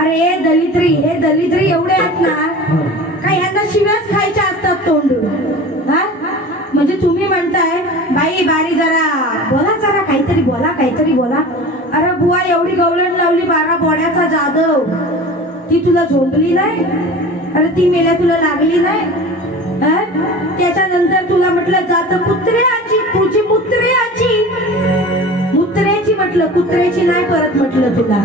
अरे हे दलिद्री एवढे आहेत ना काय ह्यांना शिव्याच खायच्या असतात तोंडून हा. म्हणजे तुम्ही म्हणताय बाई बारी जरा बोला काहीतरी बोला. अरे बुवा एवढी गवळण लावली 12 बोड्याचा जाधव ती तुला झोंबली नाही. अरे ती मेल्या तुला लागली नाही. त्याच्यानंतर तुला म्हटलं जात कुत्र्याची तुझी मुत्र्याची म्हटलं कुत्र्याची नाही परत म्हटलं तुला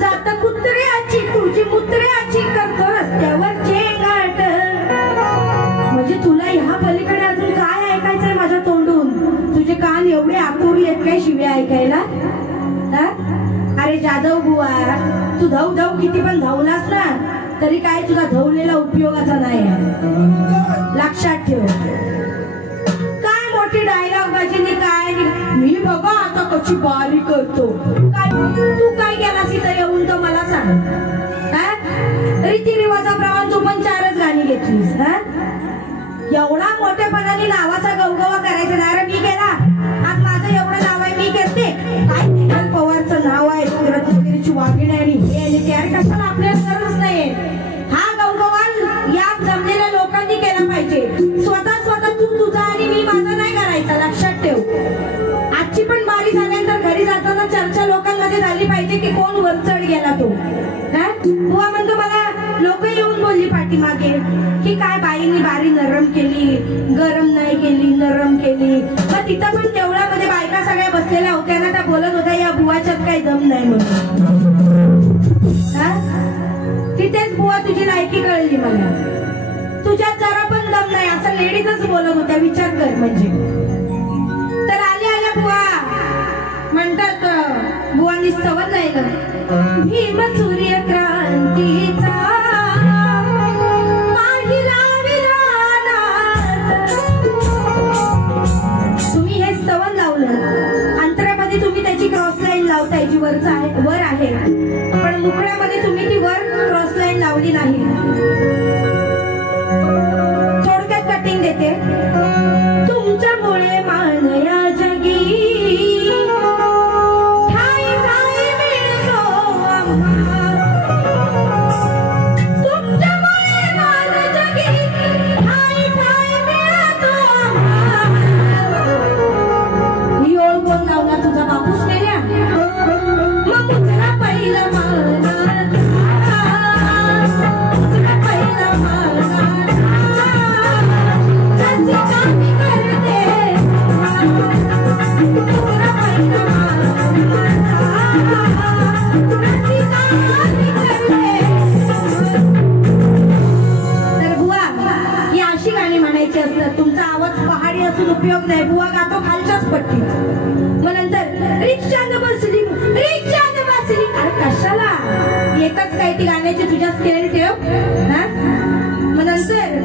जात कुत्र्याची तुझी मुत्र्याची करतो रस्त्यावर चेंगाट. म्हणजे तुला ह्या पलीकडे अजून काय ऐकायचंय माझ्या तोंडून. तुझे कान एवढे आतुरी आहेत काय शिव्या ऐकायला. अरे जाधव बुवा तू धाव किती पण धावलास ना तरी काय तुझा धावलेला उपयोगाचा नाही. लक्षात ठेव. काय मोठी डायलॉग बाजीने काय मी बघा आता कशी बारी करतो. काय तू काय केलास इथं येऊन तर मला सांग. रीतिरिवाजाप्रमाणे तू पण 4च गाणी घेतलीस. एवढा मोठेपणाने नावाचा गवगवा करायचा ना. अरे मी केला आज माझं एवढं नाव आहे मी करते काय किरण पवारचं नाव आहे रत्नागिरीची वाघिणी आणि तयार कशाला आपल्याला गरज नाहीये. हा गवगवा या जमलेल्या लोकांनी केला पाहिजे. स्वतः तू तुझा आणि मी माझा नाही करायचा. लक्षात ठेव. आजची पण बारी झाल्यानंतर घरी जाताना चर्चा लोकांमध्ये झाली पाहिजे की कोण वरचढ गेला तो. बुवा म्हणतो मला लोक येऊन बोलली पाठीमागे की काय बाईंनी बारी नरम केली गरम नाही केली नरम केली. मग तिथं पण देवळामध्ये बायका सगळ्या बसलेल्या होत्या ना त्या बोलत होत्या या बुवाच्यात काही दम नाही म्हणून. तिथेच बुवा तुझी लायकी कळली मला. तुझ्यात जरा पण दम नाही असं लेडीजच बोलत होत्या. विचार कर. म्हणजे तर आल्या बुवा म्हणतात बुवांनी सवत नाही ग भीम सूर्य क्रांतीचा पाहिला विधानात. तुम्ही हे स्तवन लावलं अंतरामध्ये तुम्ही त्याची क्रॉस लाईन लावताय जी वर आहे पण मुखड्यामध्ये तुम्ही ती वर क्रॉस लाईन लावली नाही. थोडक्यात कटिंग देते. तुमच्यामुळे मानया जगी तुमचा आवाज पहाडी असून उपयोग नाही. बुवा गातो खालच्याच पट्टीत. मग नंतर रिक्षानं बसली अरे कशाला एकच काय ती गाण्याची तुझ्या स्केल ठेव. मग नंतर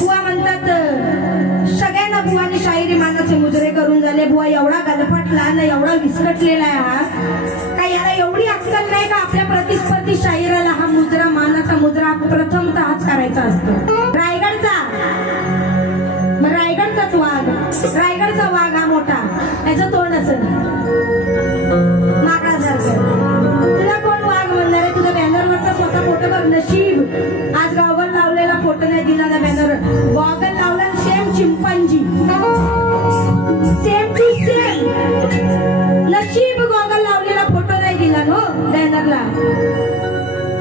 बुवा म्हणतात सगळ्यांना बुवानी शाहिरी मानाचे मुजरे करून झाले. बुवा एवढा गलफटला ना एवढा विस्कटलेला आहे हा काय याला एवढी अक्कल नाही का आपल्या प्रतिस्पर्धी शाहिराला हा मुजरा मानाचा मुजरा प्रथमतःच करायचा असतो. रायगडचा वाघ हा मोठा त्याचं तोंड असं माकडासारखं. तुला कोण वाघ म्हणणार आहे. तुझ्या बॅनरवरचा स्वतः फोटो बघ. नशीब आज गॉगल लावलेला फोटो नाही दिला ना बॅनर. गॉगल लावला same chimpanzee same to same. नशीब गॉगल लावलेला फोटो नाही दिला नो बॅनरला.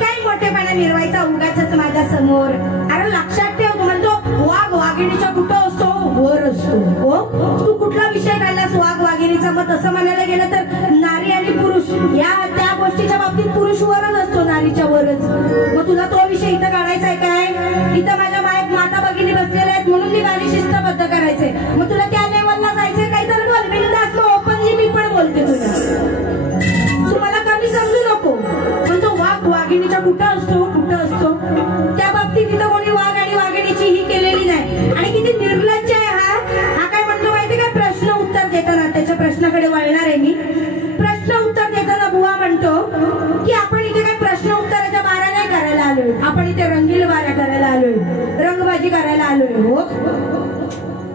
काय मोठेपणा मिरवायचा उगाच माझ्या समोर. अरे लक्षात ठेव. म्हणतो वाघ वाघिणीच्या कुठं असतो वर असतो. हो तू कुठला विषय काढलास वाघ वाघिणीचा. मग तसं म्हणायला गेलं तर नारी आणि पुरुष या त्या गोष्टीच्या बाबतीत पुरुष वरच असतो नारीच्या वरच. मग तुला तो विषय इथं काढायचा आहे काय. इथं माझ्या माता भगिनी बसलेल्या आहेत म्हणून मी गाणी शिस्तबद्ध करायचे. मग तुला त्या लेवलला जायचंय काहीतरी बोल बिनधास्त. ओपनली मी पण बोलते तुला. तुम्हाला कमी समजू नको. पण तो वाघ वाघिणीच्या कुठं असतो त्या बाबतीत तिथं कोणी वाघ आणि वाघिणीची ही केलेली नाही. आणि किती निर्लज्ज आहे हा काय म्हणतो माहिती का. प्रश्न उत्तर देताना त्याच्या प्रश्नाकडे वळणार आहे मी. प्रश्न उत्तर देताना बुवा म्हणतो की आपण इथे काय प्रश्न उत्तराच्या बारा नाही करायला आलोय. आपण इथे रंगील बाऱ्या करायला आलोय. रंगबाजी करायला आलोय. हो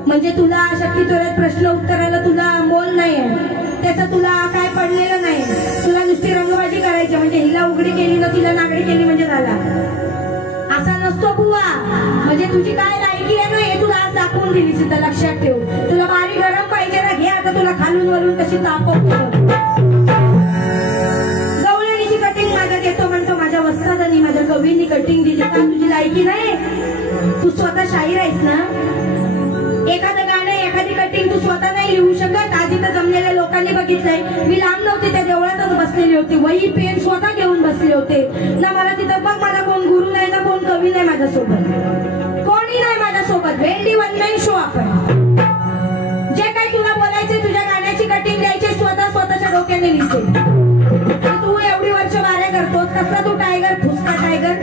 म्हणजे तुला शक्ती तोऱ्यात प्रश्न उत्तराला तुला मोल नाहीये. त्याचं तुला काय पडलेलं नाही. तुला नुसती रंगबाजी करायची म्हणजे हिला लुगडी केली ना तिला नागडी केली म्हणजे झाला, असा नसतो बुवा. म्हणजे तुझी काय लायकी आहे ना हे तुला आज दाखवून दिली सीता, लक्षात ठेव. तुला बारी गरम पाहिजे ना, घे आता तुला खालून वरून कशी तापवतो. गवळणीची कटिंग माझ्या देतो म्हणतो, माझ्या वस्तादांनी माझ्या कवींनी कटिंग दिली का? तुझी लायकी नाही, तू स्वतः शाहीर आहेस ना. एखादं गाणं एखादी कटिंग तू स्वतः नाही लिहू शकत. आज इथं जमलेल्या लोकांनी बघितलंय, मी लांब नव्हते त्या देवळातच बसलेली होती, वही पेन स्वतः घेऊन बसले होते ना. मला तिथं बघ माझा कोण गुरु नाही ना कोण कवी नाही माझ्यासोबत, कोणी नाही माझ्यासोबत. भेंडी वन मॅन शो. आपण जे काही तुला बोलायचे, तुझ्या गाण्याची कटिंग द्यायची, स्वतःच्या डोक्याने लिहिते. तू एवढी वर्ष वाऱ्या करतोस, कसला तू टायगर, फुसका टायगर.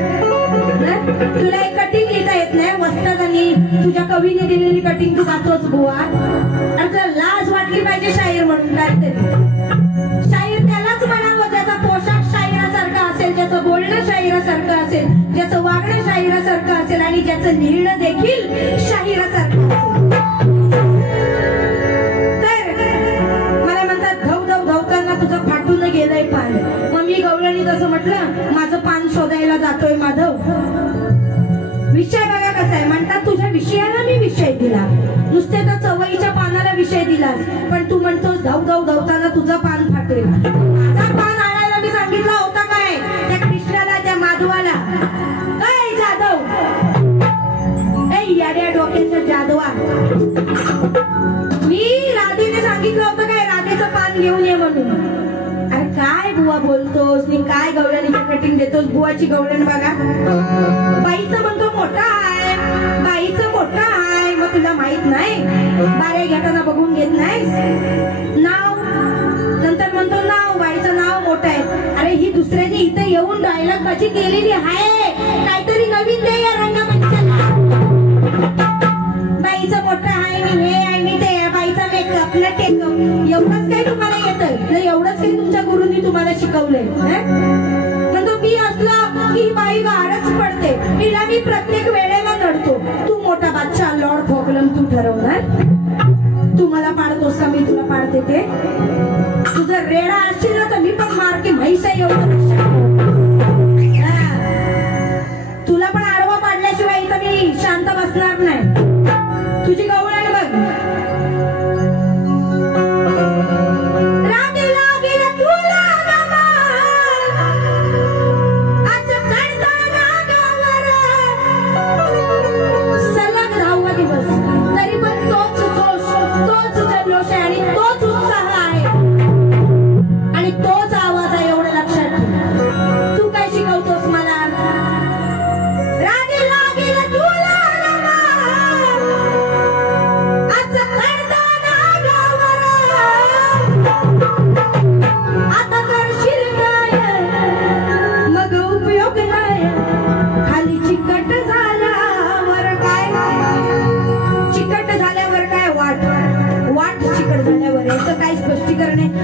तुला एक कटिंग लिहिता येत नाही. वस्तादांनी तुझ्या कवीने दिलेली कटिंग तू गातोच बुवा. आणि तुला लाज वाटली पाहिजे शाहीर म्हणून. काहीतरी शाहीर त्यालाच म्हणावं ज्याचा पोशाख शाहिरासारखा असेल, ज्याचं बोलणं शाहिरासारखं असेल, ज्याचं वागणं शाहिरासारखं असेल आणि ज्याचं लिहिणं देखील शाहिरासारखं असेल. तर मला म्हणतात धव धावताना तुझं फाटून गेलंय पान. मग मी गवळणी तसं म्हटलं, माझं पान शोधायला जातोय माधव. विषय बघा कसा आहे. म्हणतात तुझ्या विषयाला मी विषय दिला, नुसते तर चवळीच्या पानाला विषय दिलास, पण तू म्हणतोस धाव धावताना तुझं पान फाटेल. माझा पान आणायला मी सांगितला होता काय त्या कृष्णाला, त्या माधवाला? ऐ जाधव, ऐ याड्या डोक्याच्या जाधवा, मी राधेने सांगितलं होतं काय राधेचं पान घेऊन ये म्हणून. अरे काय बुवा बोलतोस, मी काय गवळणीची कटिंग देतोस. बुवाची गवळण बघा, बाईचं म्हणतो मोठा आहे, बाईचं मोठा आहे. मग तुला माहित नाही, बारे घेताना बघून घेत नाहीस. नाव नंतर म्हणतो नाव, बाईचं नाव मोठं आहे. अरे ही दुसऱ्याने इथे येऊन डायलॉग बाजी केलेली आहे, काहीतरी नवीन दे या रंगमंचाला. बाईचं मोठं आहे मी हे आणि ते, बाईचा मेकअप न टेकअप, एवढंच काही तुम्हाला येतं ना? एवढंच काही तुमच्या गुरुंनी तुम्हाला शिकवलंय? म्हणतो मी असला की बाई गारच पडते, हिला मी प्रत्येक वेळेला नडतो. तू मोठा बादशाह लॉर्ड फॉकलम, तू ठरवणार तू मला पाडतोस का मी तुला पाडते ते? तुझं रेडा असशील ना तर मी पण मार की म्हैस आहे एवढं. तुला पण आडवा पाडल्याशिवाय इथं मी शांत बसणार नाही. तुझी गवळण बघ.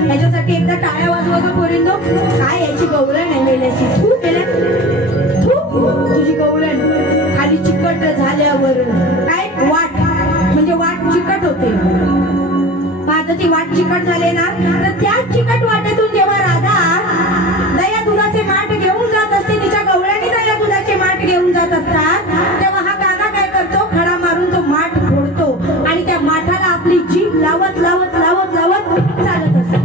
ह्याच्यासाठी एकदा टाळ्या वाजवा का पोरींनो? काय याची गवळण आहे मेल्याची. तू केल्या तुझी गवळण खाली चिकट झाल्यावर काय वाट, म्हणजे वाट चिकट होते. माझं ती वाट चिकट झाले ना, तर त्या चिकट वाटेतून जेव्हा राधा दया दुधाचे माठ घेऊन जात असते, तिच्या गवळणी दया दुधाचे माठ घेऊन जात असतात, तेव्हा हा काना काय करतो, खडा मारून तो माठ फोडतो आणि त्या माठाला आपली जीभ लावत लावत लावत लावत चालत असतो.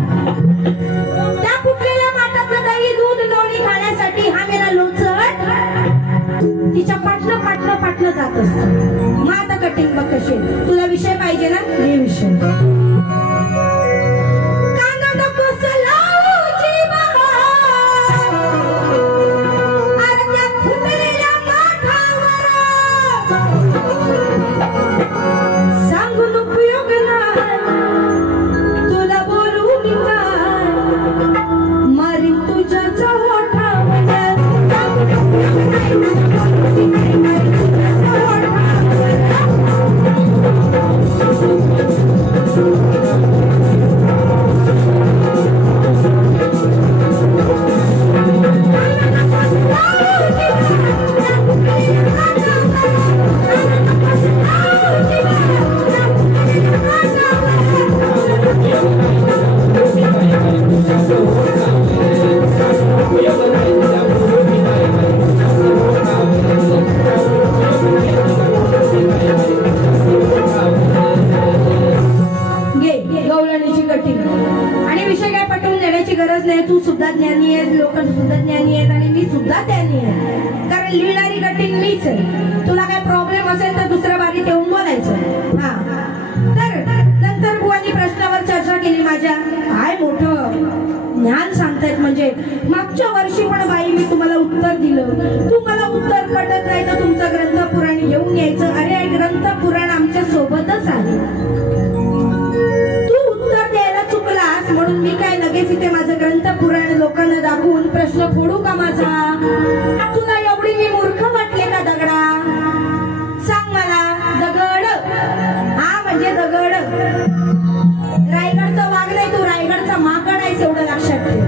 त्या फुटलेल्या माठातलं दही दूध लोणी खाण्यासाठी हा मेला लोचट तिच्या पाटणं पाटणं पाटणं जात असत. मग आता कटिंग बघ कशी. तुला विषय पाहिजे ना, हे विषय. सुद्धा ज्ञानी आहेत आणि मी सुद्धा ज्ञानी आहे, कारण लिहिणारी कठीण मीच आहे. तुला काय प्रॉब्लेम असेल तर दुसऱ्या बारीत येऊन बोलायचं. हा, तर नंतर बुवांनी प्रश्नावर चर्चा केली. माझ्या काय मोठं ज्ञान सांगतायत, म्हणजे मागच्या वर्षी पण बाई मी तुम्हाला उत्तर दिलं, तुम्हाला उत्तर पटत नाही तर तुमचं ग्रंथ पुराण घेऊन यायचं. अरे ग्रंथ पुराण आमच्या सोबतच आहे, तू उत्तर द्यायला चुकलास म्हणून मी काय लगेच इथे माझं ग्रंथ पुराण लोकांना दाखवून प्रश्न फोडू का माझा? तुला एवढी मी मूर्ख वाटले का दगडा? सांग मला. दगड, हा म्हणजे दगड. रायगडचा वाघ नाही, तू रायगडचा माकड आहेस एवढं लक्षात ठेव.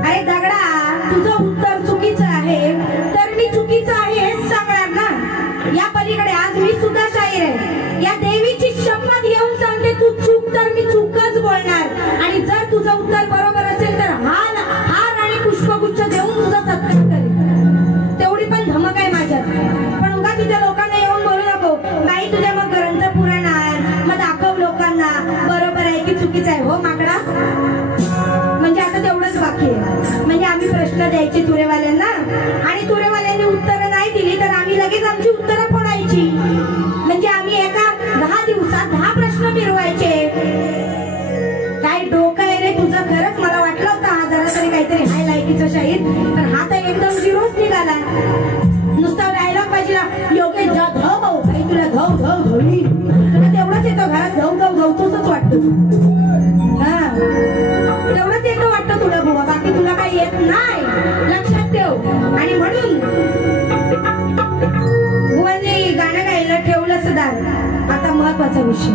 अरे दगडा, तुझं उत्तर चुकीचं आहे तर मी चुकीचं आहे हेच सांगणार ना. या पलीकडे आज मी सुद्धा शाहीर आहे, या देवीची शपथ घेऊन सांगते, तू चूक तर मी चूकच बोलणार, आणि जर तुझं उत्तर बरोबर असेल तर हार आणि पुष्पगुच्छ देऊन तुझा सत्कार करेल. तेवढी पण धमक आहे माझ्यात. पण उगा तिथे लोकांना येऊन बोलू नको, बाई तुझ्या मग ग्रंथ पुराण आण, मग दाखव लोकांना बरोबर आहे की चुकीचं आहे. हो माकडा, म्हणजे आता तेवढंच बाकी आहे. म्हणजे आम्ही प्रश्न द्यायचे तुरेवाल्यांना, आणि तुरेवाल्यांनी उत्तरं नाही दिली तर आम्ही लगेच आमची उत्तरं फोडायची. म्हणजे आम्ही एका 10 दिवसात 10 प्रश्न मिरवायचे. काय डोकं आहे रे तुझं? खरंच मला वाटलं होतं हा जरा तरी काहीतरी हाय लायकीचा शाहीर, तर हा तर एकदम झिरोच निघाला. नुसता डायलॉग पाहिजे, योगेश जा धाव, काही तुला धाव धाव धवली, तुला तेवढंच येतो घरात धाव धाव धावतोच वाटतं. हा, तेवढंच येतं वाटतं तुला बुवा, बाकी तुला काही येत नाही, लक्षात ठेव. आणि म्हणून बुवांनी गाणं गायला ठेवलं सदार. आता महत्वाचा विषय,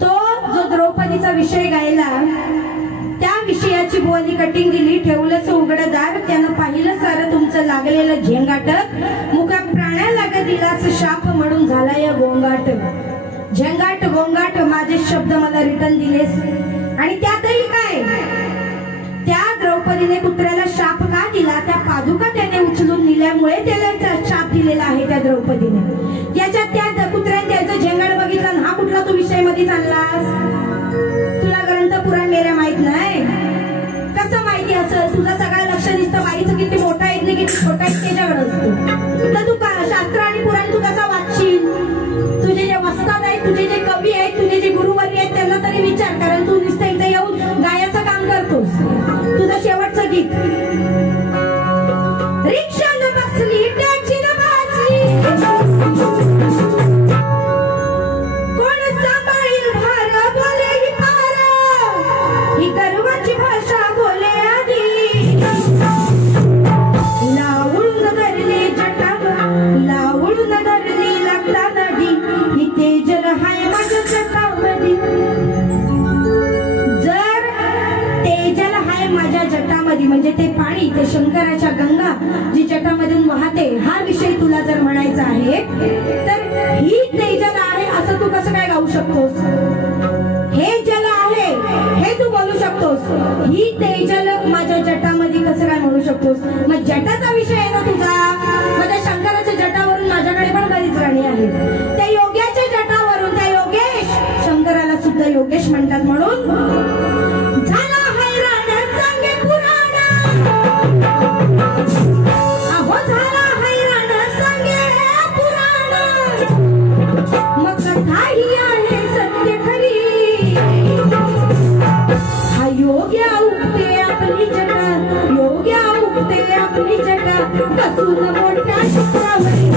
तो जो द्रौपदीचा विषय गायला त्या विषयाची बुवांनी कटिंग दिली. ठेवलंच उघडदार, त्यानं पाहिलं सारं तुमचं लागलेलं झेंगाट, मुखा प्राण्या लाग दिलास शाप म्हणून झाला या गोंगाट. झेंगाट गोंगाट माझे शब्द मला रिटर्न दिलेस. आणि त्यातही काय, त्या द्रौपदीने कुत्र्याला शाप का दिला? त्या पादुका त्याने उचलून दिल्यामुळे त्याला शाप दिलेला आहे त्या द्रौपदीने. याच्यात त्या कुत्र्याने त्याचं झेंगाट बघितलं, हा कुठला तू विषय मध्ये चाललास? तुला ग्रंथ पुराण मेऱ्या माहित नाही, कसं माहिती असेल? तुझं सगळं लक्ष दिसतं बाईचं किती मोठा आहे किती छोटा आहे त्याच्याकडे असतो. तर तू शास्त्र आणि पुराण तू कसा वाचशील? तुझे जे वस्ताद आहेत, तुझे जे कवी आहेत, तुझे जे गुरुवर्य आहेत त्यांना तरी विचार, कारण तू नुसतं इथे येऊन गायचं काम करतोस. तुझं शेवटचं गीत, रिक्षानं बसली टॅक्सीनं बसली, कोण सांभाळील भार बोले ही पार, ही गर्वाची भाषा बोले आधी. लावून धरली जटा, लावून धरली लागता नदी, ही तेजल हाय माझ्या जटामध्ये. जर तेजल हाय माझ्या जटामध्ये म्हणजे ते पाणी, ते शंकराच्या गंगा जी जटामधून वाहते, हा विषय तुला जर म्हणायचा आहे तर ही तेजल आहे असं तू कसं काय गाऊ शकतोस? हे जल आहे हे तू बोलू शकतोस, ही तेजल माझ्या जटामध्ये कसं काय म्हणू शकतोस? मग जटाचा विषय आहे ना तुझा, मग त्या शंकराच्या जटावरून माझ्याकडे पण बरीच गाणी आहेत. त्या योग्याच्या जटावरून, त्या योगेश, शंकराला सुद्धा योगेश म्हणतात. म्हणून झाला हैराण सांगे पुराण, अहो झाला हैराण सांगे पुराण, मग कथा ही आहे सत्य खरी. हा योग्या उगते आपली जटा, योग्या उगते आपली जटा, बसून मोठ्या शिखरावरी.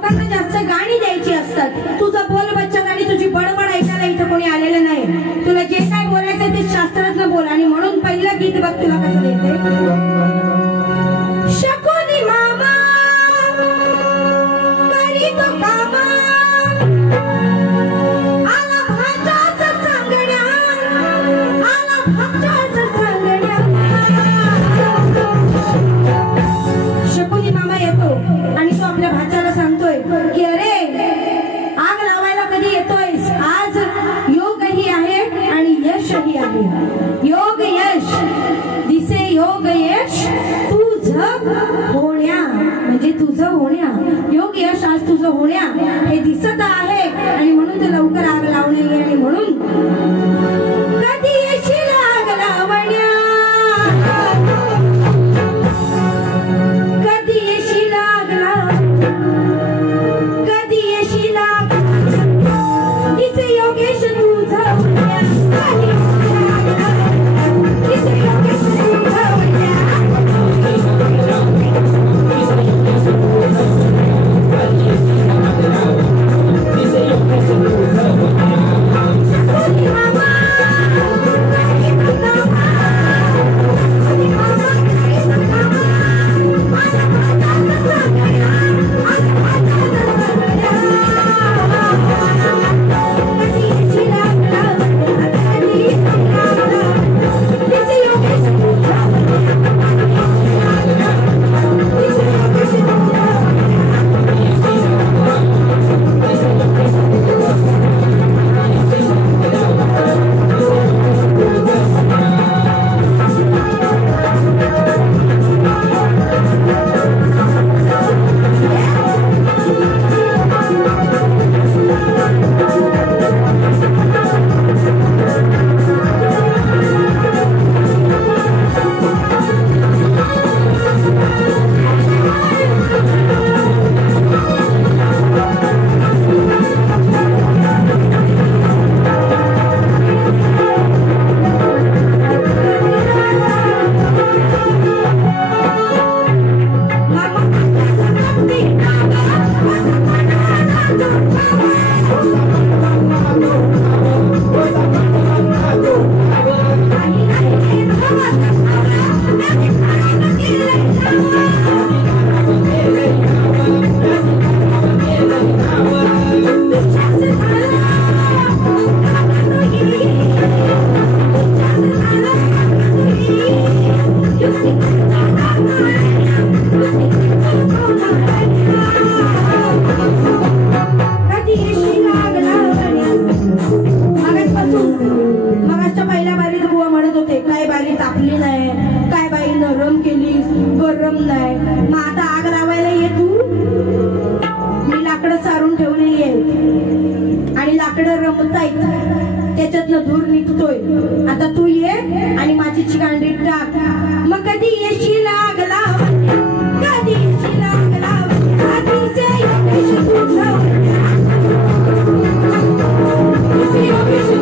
लोकांना जास्त गाणी द्यायची असतात. तुझं बोल बच्चन आणि तुझी बडबड ऐकायला इथं कोणी आलेलं नाही. तुला जे काय बोलायचं ते शास्त्रातनं बोल. आणि म्हणून पहिलं गीत बघ तुला कसं देते. शकुनी मामा करी तो कामा आला भाच्याचं सांगण्या आला भाच्याचं सांगण्या. शकुनी मामा येतो आणि तो आपल्या भाच्याला सांगतोय की अरे आग लावायला कधी येतोयस. आज योगही आहे आणि यशही आहे. योग यश दिसे योग यश तुझं होण्या म्हणजे तुझं होण्या. योग यश आज तुझं होण्या हे दिसत आहे आणि म्हणून ते लवकर आग लावणे ये. आणि म्हणून कधी येशील आग लावण्या कधी येशील आग लाव कधी येशील आग दिसे योगेश तुझं होण्या दिसे योगेश तुझं होण्या. त्याच्यातनं धूर निघतोय. आता तू ये आणि माझी चिकांडी टाक. मग कधी येशील आग लाव कधी येशील आग लाव आधीचे योगेश तुझं योगेश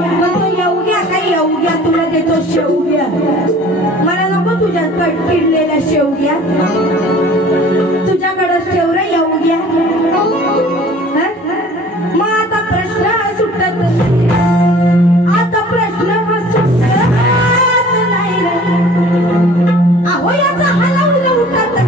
म्हणतो येऊग्या काय येऊग्या तुला देतो शेवग्या मला नको तुझ्या किडलेल्या शेवग्या तुझ्याकडंच ठेव रे येऊग्या मग आता प्रश्न सुटत आता प्रश्न नाही रे अहो याचा हलवलं उठत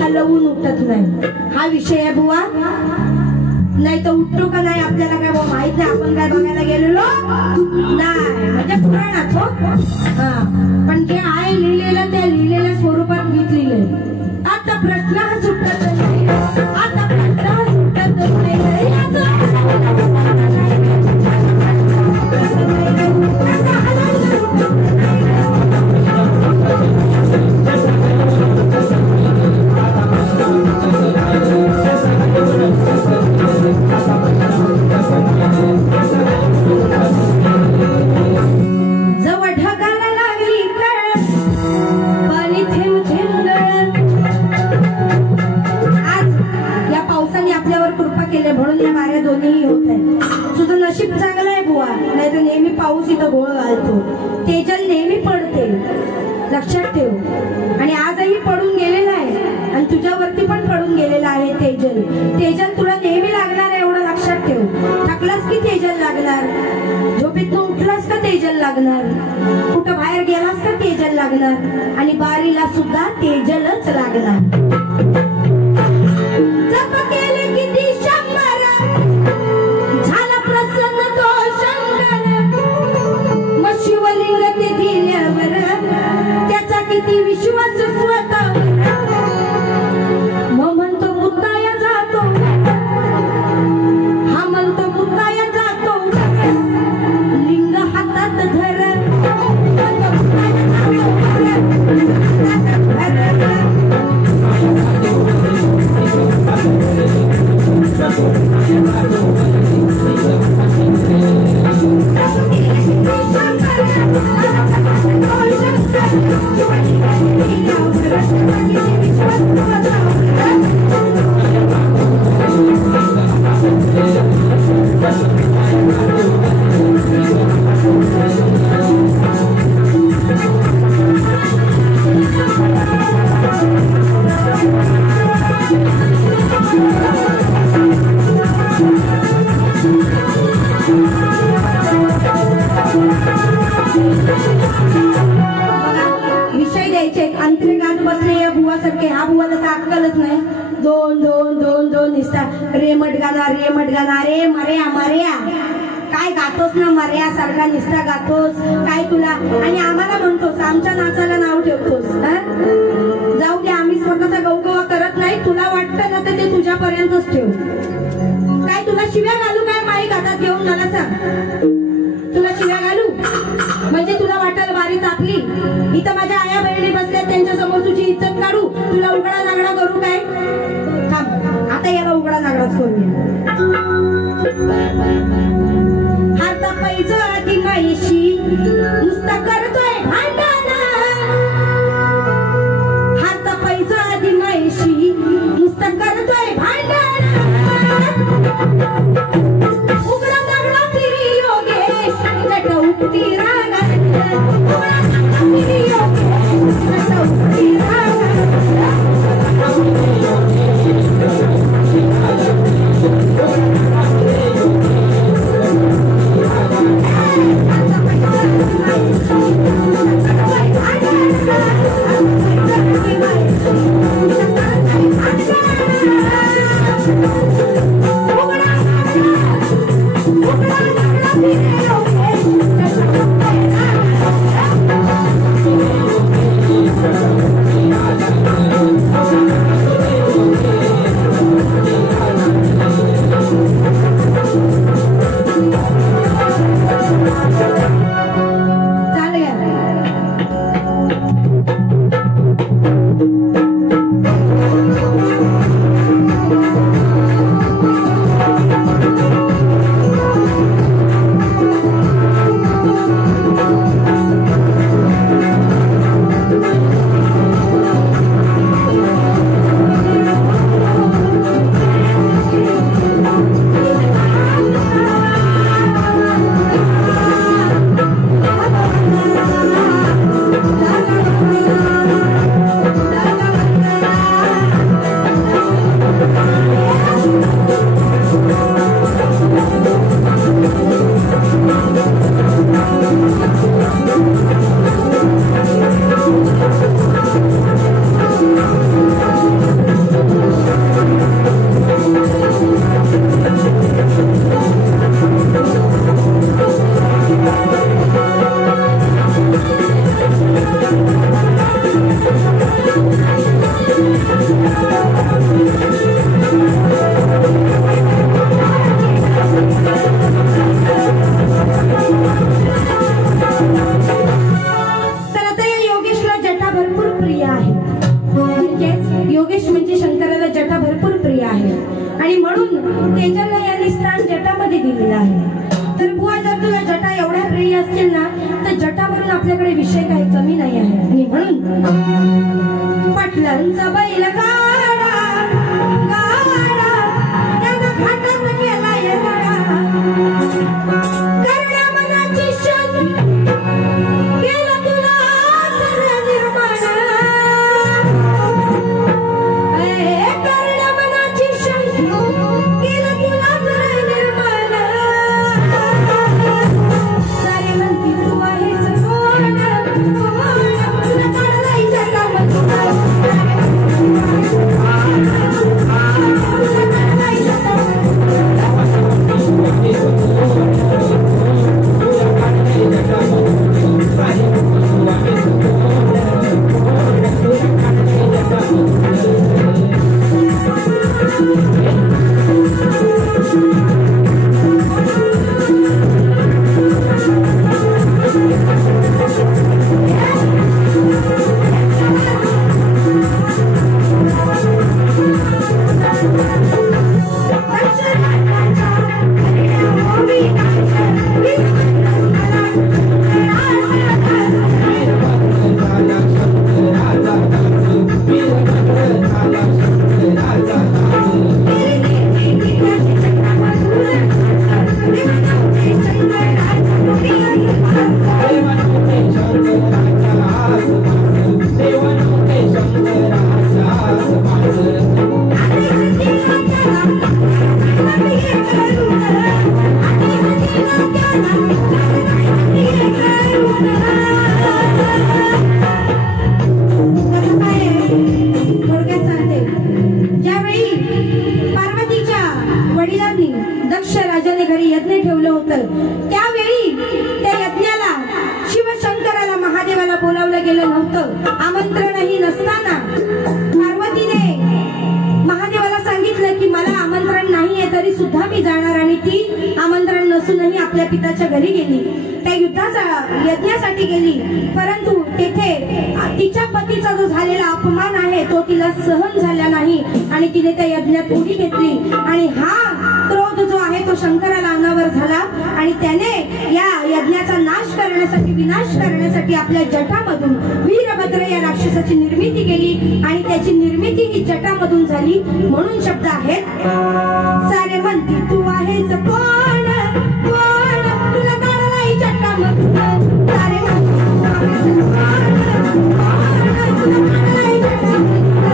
हलवून उठत नाही हा विषय आहे बुवा नाही तर उठतो का नाही आपल्याला काय माहित नाही आपण काय बघायला गेलेलो नाही म्हणजे पुराणात हो पण जे आहे लिहिलेलं त्या लिहिलेल्या स्वरूपात घेतलेलं आता प्रश्न हा सुटत नाही आता प्रश्न हा सुटत नाही म्हणून या माऱ्या दोन्ही होत आहे तुझं नशीब चांगलं आहे बुवा नाही तर नेहमी पाऊस इथं घोळ घालतो तेजल नेहमी पडते लक्षात ठेव आणि आजही पडून गेलेला आहे आणि तुझ्यावरती पण पडून गेलेला आहे तेजल तेजल तुला नेहमी लागणार आहे एवढं लक्षात ठेव थकलास की तेजल लागणार झोपेतून उठलास का तेजल लागणार कुठं बाहेर गेलास का तेजल लागणार आणि बारीला सुद्धा तेजलच लागणार किती विश्वास स्वतः मग म्हणतो मुद्दाया जातो हा म्हणतो मुद्दाया जातो लिंग हातात धर विषय द्यायचे अंतरिकात बसले बुवासारखे हा बुवाला तर अक्कलच नाही दोन दोन दोन दोन निसता रेमट गाणा रे मर्या मर्या काय गातोस ना मर्या सारखा निसता गातोस काय तुला आणि आम्हाला म्हणतोस आमच्या नाचाला नाव ठेवतोस जाऊ दे आम्ही स्वतःचा गवगवा करत नाही तुला वाटतं ना तर ते तुझ्यापर्यंतच ठेव काय तुला शिव्या घालू काय माईक हातात घेऊन मला सांग तुला शिव्या घालू म्हणजे तुला वाटेल वारी तापली इथं माझ्या आया बहिणी बसल्या त्यांच्या समोर तुझी इज्जत काढू तुला उघडा नागडा करू काय थांब आता याला उघडा नागडाच करूया हाता पैज आधी माईशी नुसता करतोय भांडण हाता पैज आधी माईशी नुसता करतोय भांडण उघडा नागडा फिरी योगेश नटवती रागात उघडा नागडा फिरी योगेश नटवती रागात Yeah. असतील ना तर जटावरून आपल्याकडे विषय काही कमी नाही आहे. आणि म्हणून पाटलांचा बैल गाडा गाडा त्यानं घाटात केला येणारा करण्या मनाची शोध केलं तुला सर्व निर्माण करण्या मनाची शोध केलं तुला सर्व निर्माण सारे म्हणती तू आहेस कोण तुला काढायचं काम आमंत्रणही नसताना पार्वतीने महादेवाला सांगितलं की मला आमंत्रण नाहीये तरी सुद्धा मी जाणार. आणि ती आमंत्रण नसूनही आपल्या पिताच्या घरी गेली. त्या यज्ञासाठी गेली. परंतु तेथे तिच्या पतीचा जो झालेला अपमान आहे तो तिला सहन झाला नाही आणि तिने त्या यज्ञात उडी घेतली. आणि हा क्रोध जो आहे तो शंकराला अनावर झाला आणि त्याने या यज्ञाचा नाश करण्यासाठी विनाश करण्यासाठी आपल्या जटामधून वीरभद्र या राक्षसाची निर्मिती केली आणि त्याची निर्मिती ही जटामधून झाली. म्हणून शब्द आहेत सारे म्हणती तू आहेस कोण कोण तुला काढलाय जटामधून सारे म्हणती तू आहेस कोण कोण तुला काढलाय जटामधून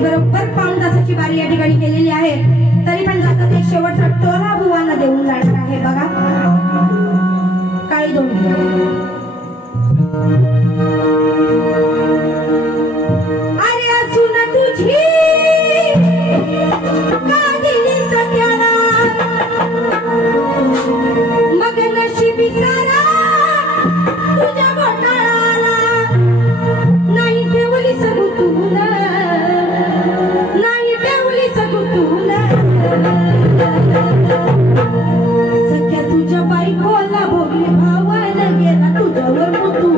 बरोबर पाऊण तासाची बारी या ठिकाणी केलेली आहे. तरी पण जातात एक शेवटचा टोला बुवांना देऊन जाणार आहे. बघा काळी दोन अरे असून तुझी काढली सत्याला मग नशिबी सारा तुझ्या घोटाळाला नाही ठेवली सगू तुला सख्या तुझ्या बायकोला भोगले भावाला गेला तुझ्यावर मुतू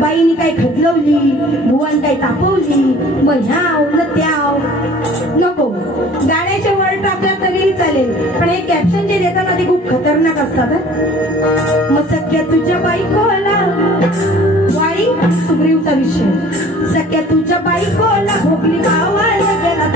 बाईनी काय खदलवली भुवन काय तापवली मग ह्याव न त्याव नको. गाण्याचे वर्ड आपल्या तरी चालेल पण हे कॅप्शन जे देताना ते खूप खतरनाक असतात. मग सख्या तुझ्या बायकोला वाळी सुग्रीवचा विषय सख्या तुझ्या बायकोला भोगली भावाला गेला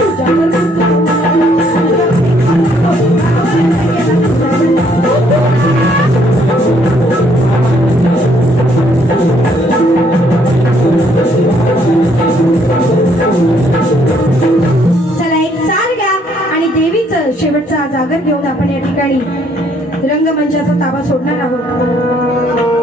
माणसांचा जागर घेऊन आपण या ठिकाणी रंगमंचाचा ताबा सोडणार आहोत.